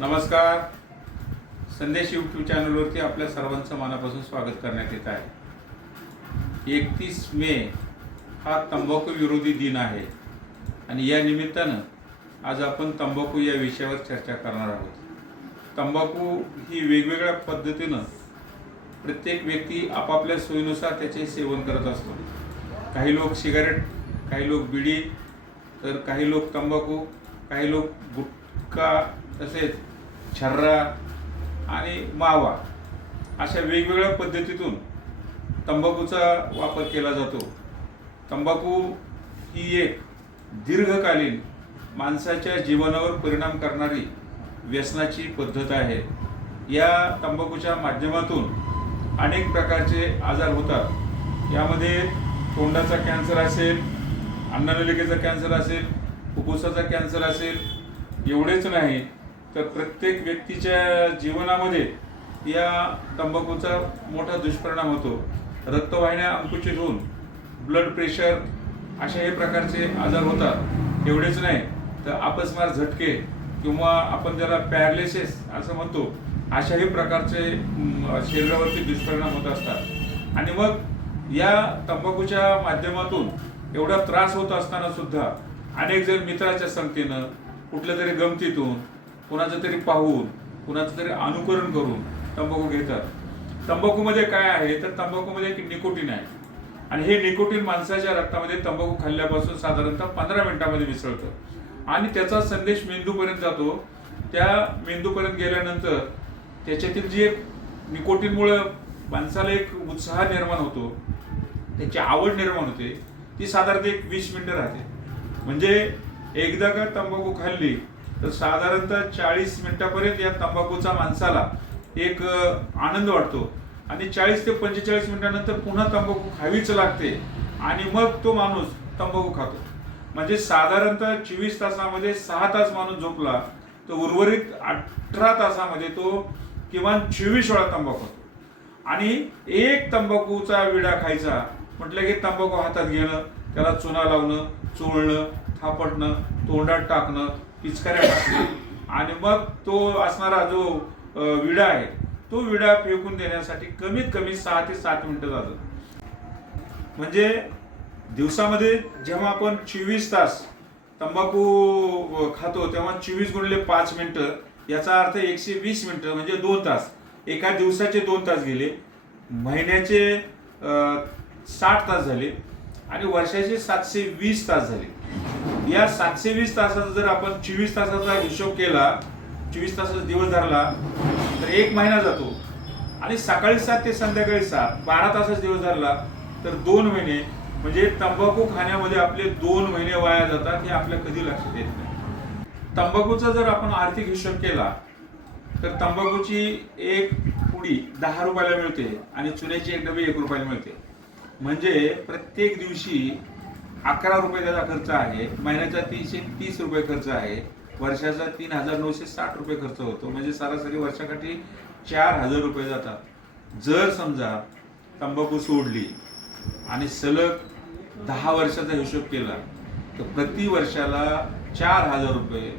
नमस्कार. संदेश यूट्यूब चॅनलवरती आपल्या सर्वांचं मनापासून स्वागत करण्यात येत आहे. एकतीस मे हा तंबाखू विरोधी दिन आहे आणि या निमित्तानं आज आपण तंबाखू या विषयावर चर्चा करणार आहोत. तंबाखू ही वेगवेगळ्या पद्धतीनं प्रत्येक व्यक्ती आपापल्या सोयीनुसार त्याचे सेवन करत असतो. काही लोक सिगारेट काही लोक बिडी तर काही लोक तंबाखू काही लोक गुटखा तसेच छर्रा आणि मावा अशा वेगवेगळ्या पद्धतीतून तंबाखूचा वापर केला जातो. तंबाखू ही एक दीर्घकालीन माणसाच्या जीवनावर परिणाम करणारी व्यसनाची पद्धत आहे. या तंबाखूच्या माध्यमातून अनेक प्रकारचे आजार होतात. यामध्ये तोंडाचा कॅन्सर असेल अन्ननलिकेचा कॅन्सर असेल फुफ्फुसाचा कॅन्सर असेल एवढेच नाही. तर प्रत्येक व्यक्तीच्या जीवनामध्ये या तंबाखूचा मोठा दुष्परिणाम होतो. रक्तवाहिन्या अंकुचित होऊन ब्लड प्रेशर अशा हे प्रकारचे आजार होतात. एवढेच नाही तर अपस्मार झटके किंवा आपण ज्याला पॅरलेसेस असं म्हणतो अशाही प्रकारचे शरीरावरती दुष्परिणाम होत असतात. आणि मग या तंबाखूच्या माध्यमातून एवढा त्रास होत असताना सुद्धा अनेक जण मित्राच्या संगतीनं कुठल्या तरी गमतीतून कुणाचं तरी पाहून कुणाचं तरी अनुकरण करून तंबाखू घेतात. तंबाखूमध्ये काय आहे? तर तंबाखूमध्ये एक निकोटीन आहे. आणि हे निकोटीन माणसाच्या रक्तामध्ये तंबाखू खाल्ल्यापासून साधारणतः पंधरा मिनिटामध्ये मिसळतं. आणि त्याचा संदेश मेंदूपर्यंत जातो. त्या मेंदूपर्यंत गेल्यानंतर त्याच्यातील जी एक निकोटीनमुळं माणसाला एक उत्साह निर्माण होतो त्याची आवड निर्माण होते ती साधारणतः एक वीस मिनटं राहते. म्हणजे एकदा का तंबाखू खाल्ली तर साधारणतः चाळीस मिनिटापर्यंत या तंबाखूचा माणसाला एक आनंद वाटतो. आणि चाळीस ते पंचेचाळीस मिनिटानंतर पुन्हा तंबाखू खावीच लागते आणि मग तो माणूस तंबाखू खातो. म्हणजे साधारणतः चोवीस तासामध्ये सहा तास माणूस झोपला तर उर्वरित अठरा तासामध्ये तो किमान चोवीस वेळा तंबाखू खातो. आणि एक तंबाखूचा विडा खायचा म्हटलं की तंबाखू हातात घेणं त्याला चुना लावणं चोळणं थापटणं तोंडात टाकणं पिचकाऱ्या टाकल्या. आणि मग तो असणारा जो विडा आहे तो विडा फेकून देण्यासाठी कमीत कमी सहा ते सात मिनिटं जातात. म्हणजे दिवसामध्ये जेव्हा आपण चोवीस तास तंबाखू खातो तेव्हा चोवीस गुणले पाच मिनिटं याचा अर्थ एकशे वीस मिनिटं म्हणजे दोन तास. एका दिवसाचे दोन तास गेले महिन्याचे साठ तास झाले आणि वर्षाचे सातशे वीस तास झाले. या सातशे वीस तासाचा जर आपण चोवीस तासाचा हिशोब केला चोवीस तासाचा दिवस धरला तर एक महिना जातो. आणि सकाळी सात ते संध्याकाळी सात बारा तासाचा दिवस धरला तर दोन महिने म्हणजे तंबाखू खाण्यामध्ये आपले दोन महिने वाया जातात हे आपल्या कधी लक्षात येत नाही. तंबाखूचा जर आपण आर्थिक हिशोब केला तर तंबाखूची एक पुडी दहा रुपयाला मिळते आणि चुन्याची एक डबी एक रुपयाला मिळते. म्हणजे प्रत्येक दिवशी अकरा रुपये त्याचा खर्च आहे महिन्याचा तीनशे तीस रुपये खर्च आहे वर्षाचा तीन हजार नऊशे साठ रुपये खर्च होतो. म्हणजे सरासरी वर्षाकाठी चार हजार रुपये जातात. जर समजा तंबाखू सोडली आणि सलग दहा वर्षाचा हिशोब केला तर प्रति वर्षाला चार हजार रुपये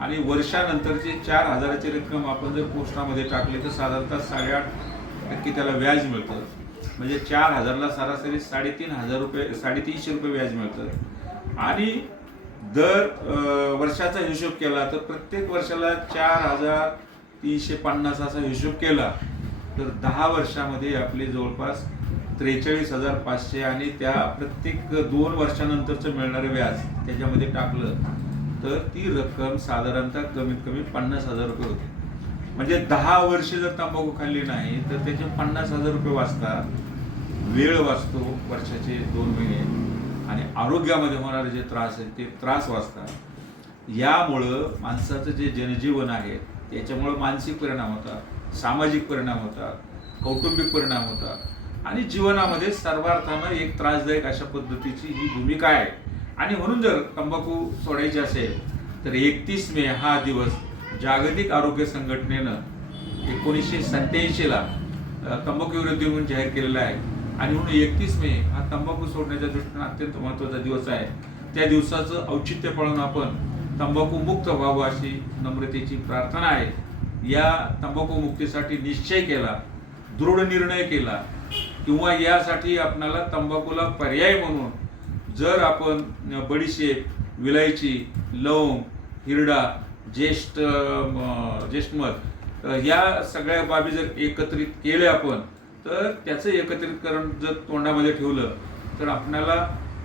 आणि वर्षानंतरची चार हजाराची रक्कम आपण जर पोस्टामध्ये टाकली तर साधारणतः साडेआठ टक्के त्याला व्याज मिळतं. म्हणजे चार हजारला सरासरी साडेतीन हजार रुपये साडेतीनशे रुपये व्याज मिळतं. आणि दर वर्षाचा हिशोब केला तर प्रत्येक वर्षाला चार हजार तीनशे पन्नास असा हिशोब केला तर दहा वर्षामध्ये आपले जवळपास त्रेचाळीस हजार पाचशे आणि त्या प्रत्येक दोन वर्षानंतरचं मिळणारं व्याज त्याच्यामध्ये टाकलं तर ती रक्कम साधारणतः कमीत कमी पन्नास हजार रुपये होते. म्हणजे दहा वर्ष जर तंबाखू खाल्ली नाही तर त्याचे पन्नास हजार रुपये वाचतात. वेळ वाचतो वर्षाचे दोन महिने. आणि आरोग्यामध्ये होणारे जे त्रास आहेत ते त्रास वाचतात. यामुळं माणसाचं जे जनजीवन आहे त्याच्यामुळं मानसिक परिणाम होतात सामाजिक परिणाम होतात कौटुंबिक परिणाम होतात. आणि जीवनामध्ये सर्वार्थानं एक त्रासदायक अशा पद्धतीची ही भूमिका आहे. आणि म्हणून जर तंबाखू सोडायची असेल तर एकतीस मे हा दिवस जागतिक आरोग्य संघटनेनं एकोणीसशे सत्याऐंशीला तंबाखू विरोधी म्हणून जाहीर केलेला आहे. आणि म्हणून एकतीस मे हा तंबाखू सोडण्याच्या दृष्टीने अत्यंत महत्त्वाचा दिवस आहे. त्या दिवसाचं औचित्य पाळून आपण तंबाखू मुक्त व्हावं अशी नम्रतेची प्रार्थना आहे. या तंबाखू मुक्तीसाठी निश्चय केला दृढ निर्णय केला किंवा यासाठी आपणाला तंबाखूला पर्याय म्हणून जर आपण बडीशेप विलायची लवंग हिरडा ज्येष्ठ म, ज्येष्ठमध या सगळ्या बाबी जर एकत्रित केल्या आपण तर त्याचं एकत्रितकरण जर तोंडामध्ये ठेवलं तर आपल्याला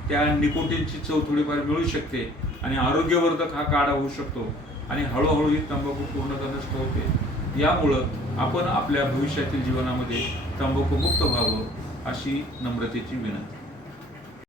त्या निकोटीनची चव थोडीफार मिळू शकते आणि आरोग्यवर्धक हा काढा होऊ शकतो आणि हळूहळू ही तंबाखू पूर्णतः नष्ट होते. यामुळं आपण आपल्या भविष्यातील जीवनामध्ये तंबाखू मुक्त व्हावं अशी नम्रतेची विनंती.